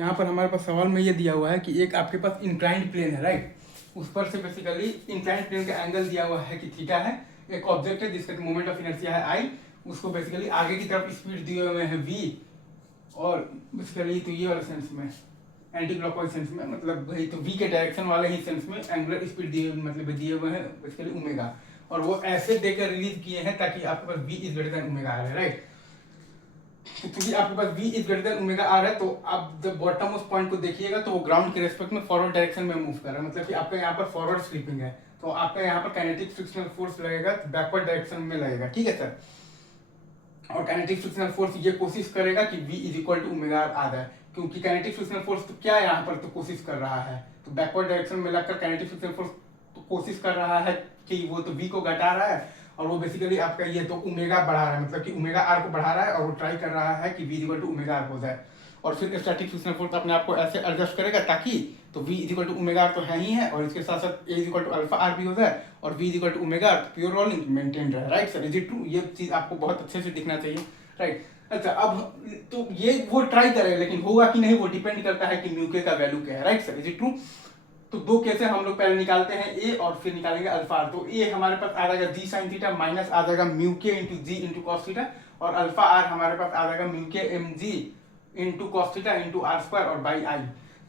यहाँ पर हमारे पास सवाल में ये दिया हुआ है कि एक आपके पास इंक्लाइंड प्लेन है, राइट। उस पर से बेसिकली इंक्लाइंड प्लेन का एंगल दिया हुआ है कि थीटा है। एक ऑब्जेक्ट है जिसका मोमेंट ऑफ इनर्शिया है आई, उसको बेसिकली आगे की तरफ स्पीड दिए हुए हैं वी, और बेसिकली तो ये वाले सेंस में एंटी क्लॉकवाइज सेंस में, मतलब वही तो वी के डायरेक्शन वाले ही सेंस में एंगुलर स्पीड दिए मतलब दिए हुए हैं बेसिकली ओमेगा, और वो ऐसे देकर रिलीज किए हैं ताकि आपके पास v is greater than omega r है, राइट। तो क्योंकि आपके पास v is greater than omega r है, तो आप जब बॉटम उस पॉइंट को देखिएगा तो वो ग्राउंड के रेस्पेक्ट में फॉरवर्ड डायरेक्शन में मूव कर रहा है, मतलब कि आपका यहाँ पर फॉरवर्ड स्लीपिंग है, तो आपका यहाँ पर काइनेटिक फ्रिक्शनल फोर्स लगेगा बैकवर्ड डायरेक्शन में लगेगा, ठीक है सर। और काइनेटिक फ्रिक्शनल फोर्स ये कोशिश करेगा कि v is equal to omega r आ जाए, क्योंकि काइनेटिक फ्रिक्शनल फोर्स तो क्या यहाँ पर तो कोशिश कर रहा है, तो बैकवर्ड डायरेक्शन में लगकर काइनेटिक फ्रिक्शनल फोर्स तो कोशिश कर रहा है कि वो तो v को घटा रहा है, और वो बेसिकली आपका ये तो ओमेगा बढ़ा रहा है, मतलब कि ओमेगा आर को बढ़ा रहा है, और वो ट्राई कर रहा है कि v is equal to omega r हो जाए। और फिर स्टैटिक फ्रिक्शनल फोर्स अपने आप को ऐसे एडजस्ट करेगा ताकि तो v is equal to omega r तो है ही है, और इसके साथ साथ a is equal to alpha r भी हो जाए, और v is equal to omega r, pure rolling maintain रहे, right sir. Is it true? ये चीज आपको बहुत अच्छे से दिखना चाहिए, राइट। अच्छा, अब तो ये वो ट्राई करेगा, लेकिन होगा कि नहीं वो डिपेंड करता है कि म्यू के का वैल्यू क्या है, right sir. Is it true? तो दो केस हम लोग पहले निकालते हैं ए और फिर निकालेंगे अल्फा आर। तो ए हमारे पास आ जाएगा जी साइन थीटा माइनस आ जाएगा म्यू के into g into cos theta, और अल्फा आर हमारे पास आ जाएगा म्यू के m g into cos theta into r square और बाई आई।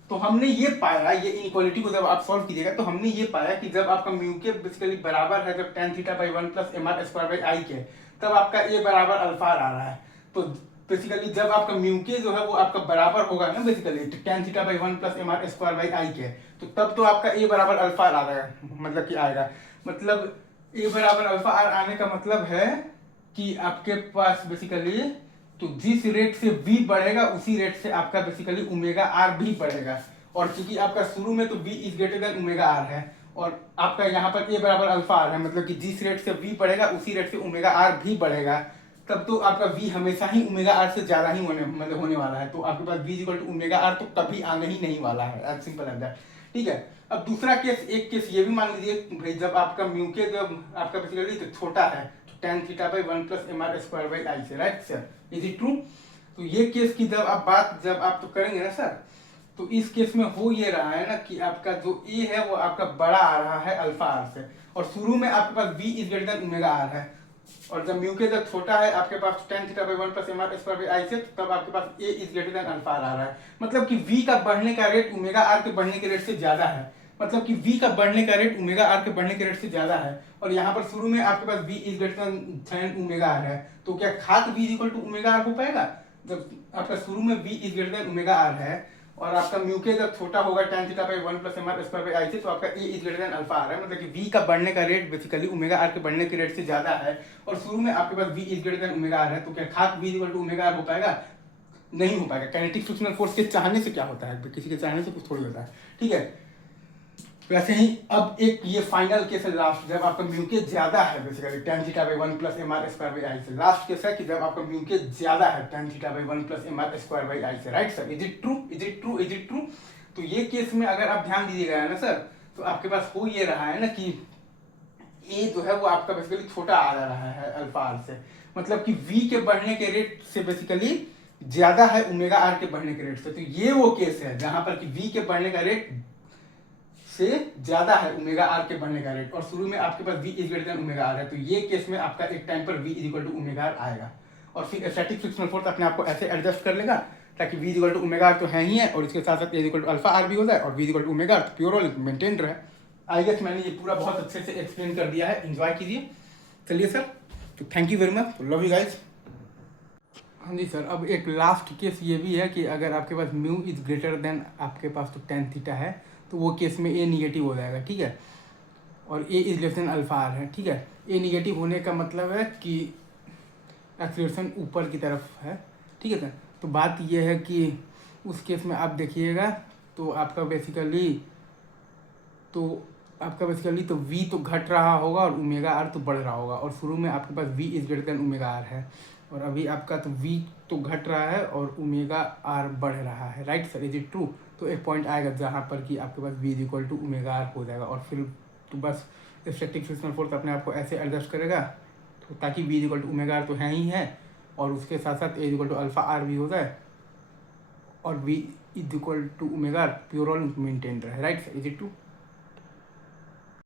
तो हमने ये पाया, ये इनइक्वालिटी को जब आप सॉल्व कीजिएगा तो हमने ये पाया कि जब आपका म्यू के बेसिकली बराबर है जब tan theta by 1 plus m r square by I के, तब आपका ए बराबर अल्फा आर आ रहा है। तो बेसिकली जब आपका म्यू के जो है वो आपका बराबर होगा ना basically tan theta by 1 plus m r square by I के, तो तब तो आपका ए बराबर अल्फा आर आ जाएगा, मतलब कि आएगा, मतलब ए बराबर अल्फा आर आने का मतलब है कि आपके पास बेसिकली तो जिस रेट से v बढ़ेगा उसी रेट से आपका बेसिकली ओमेगा आर भी बढ़ेगा, और क्योंकि आपका शुरू में तो v is greater than omega r है, और आपका यहाँ पर a बराबर अल्फा आर है, मतलब कि जिस रेट से v बढ़ेगा उसी रेट से ओमेगा आर भी बढ़ेगा, तब तो आपका v हमेशा ही ओमेगा आर से ज्यादा ही होने वाला है, तो आपके पास v equal to omega r तो कभी आने ही नहीं वाला है, एज सिंपल एज दैट, ठीक है। अब दूसरा केस, एक केस ये भी मान लीजिए भाई जब आपका म्यू के जब आपका बेसिकली तो छोटा है tan theta by 1 plus m r square by I से, right sir. Is it true? तो ये केस की जब आप तो करेंगे ना सर, तो इस केस में हो ये रहा है ना कि आपका जो ए है वो आपका बड़ा आ रहा है अल्फा आर से, और शुरू में आपके पास v is greater than omega r है, और जब म्यू के जब छोटा है आपके पास tan theta by 1 plus m r square by I से, तब आपके पास a is greater than alpha r आ रहा है, मतलब कि v का बढ़ने का रेट ओमेगा आर के बढ़ने के रेट से ज्यादा है, मतलब कि v का बढ़ने का रेट ओमेगा आर के बढ़ने के रेट से ज्यादा है, और यहाँ पर शुरू में आपके पास v is greater than omega r है, तो क्या खास v is equal to omega r हो पाएगा? जब आपका शुरू में v is greater than omega r है और आपका म्यू के जब छोटा होगा tan theta by 1 plus m r square by I से, तो आपका a is greater than alpha r है, मतलब कि v का बढ़ने का रेट बेसिकली ओमेगा आर के बढ़ने के रेट से ज्यादा है, और शुरू में आपके पास v is greater than omega r है, तो क्या खास v equal to omega r हो पाएगा? नहीं हो पाएगा। काइनेटिक फ्रिक्शनल फोर्स के चाहने से क्या होता है, किसी के चाहने से कुछ थोड़ी होता है, ठीक है। वैसे ही अब एक ये फाइनल केस है लास्ट, जब आपका म्यू के ज्यादा है basically tan theta by 1 plus m r square by I से, लास्ट केस है कि जब आपका म्यू के ज्यादा है tan theta by 1 plus m r square by I से, right sir. Is it true? Is it true? Is it true? तो ये केस में अगर आप ध्यान दीजिएगा ना सर, तो आपके पास हो ये रहा है ना कि ए जो है वो आपका बेसिकली छोटा आ जा रहा है अल्फा आर से, मतलब कि v के बढ़ने के रेट से बेसिकली ज्यादा है ओमेगा आर के बढ़ने के रेट से, तो ये वो केस है जहां पर कि v के बढ़ने का रेट से ज्यादा है ओमेगा आर के बढ़ने का रेट, और शुरू में आपके पास v is greater than omega r है, तो ये केस में आपका एक टाइम पर v is equal to omega r आएगा, और फिर स्टैटिक फ्रिक्शनल फोर्स अपने आप को ऐसे एडजस्ट कर लेगा ताकि v equal to omega r तो है ही है, और इसके साथ साथ a equal to alpha r भी हो जाए, और v equal to omega r तो प्योर रोलिंग मेंटेन रहे। आई गेस मैंने ये पूरा बहुत अच्छे से एक्सप्लेन कर दिया है, एंजॉय कीजिए। चलिए सर, तो thank you very much, love you guys. हाँ जी सर, अब एक लास्ट केस ये भी है कि अगर आपके पास म्यू इज ग्रेटर देन आपके पास तो tan थीटा है, तो वो केस में a निगेटिव हो जाएगा, ठीक है, और a is less than alpha r है, ठीक है। a निगेटिव होने का मतलब है कि एक्सीलरेशन ऊपर की तरफ है, ठीक है सर। तो बात ये है कि उस केस में आप देखिएगा तो आपका बेसिकली तो v तो घट रहा होगा और ओमेगा आर तो बढ़ रहा होगा, और शुरू में आपके पास v is greater than omega r है, और अभी आपका तो v तो घट रहा है और ओमेगा आर बढ़ रहा है, right sir. Is it true? तो एक पॉइंट आएगा जहाँ पर कि आपके पास v is equal to omega r हो जाएगा, और फिर तो बस स्टैटिक फ्रिक्शनल फोर्स अपने आप को ऐसे एडजस्ट करेगा तो ताकि v is equal to omega r तो है ही है, और उसके साथ साथ a is equal to alpha r भी हो जाए, और v is equal to omega r pure all maintain रहे, right sir, is it to?